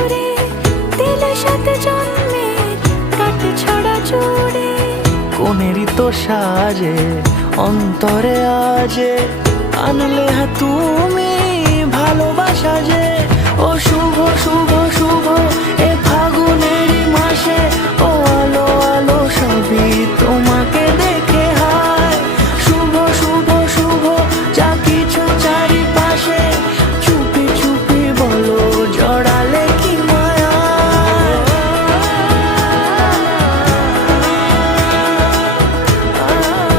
সুরে দিলে সাথে জন্মের কাট ছড়া জুড়ে। কোনেরই তো সাজে অন্তরে আজে আনলে তুমি ভালোবাসা যে। ও শুভ শুভ শুভ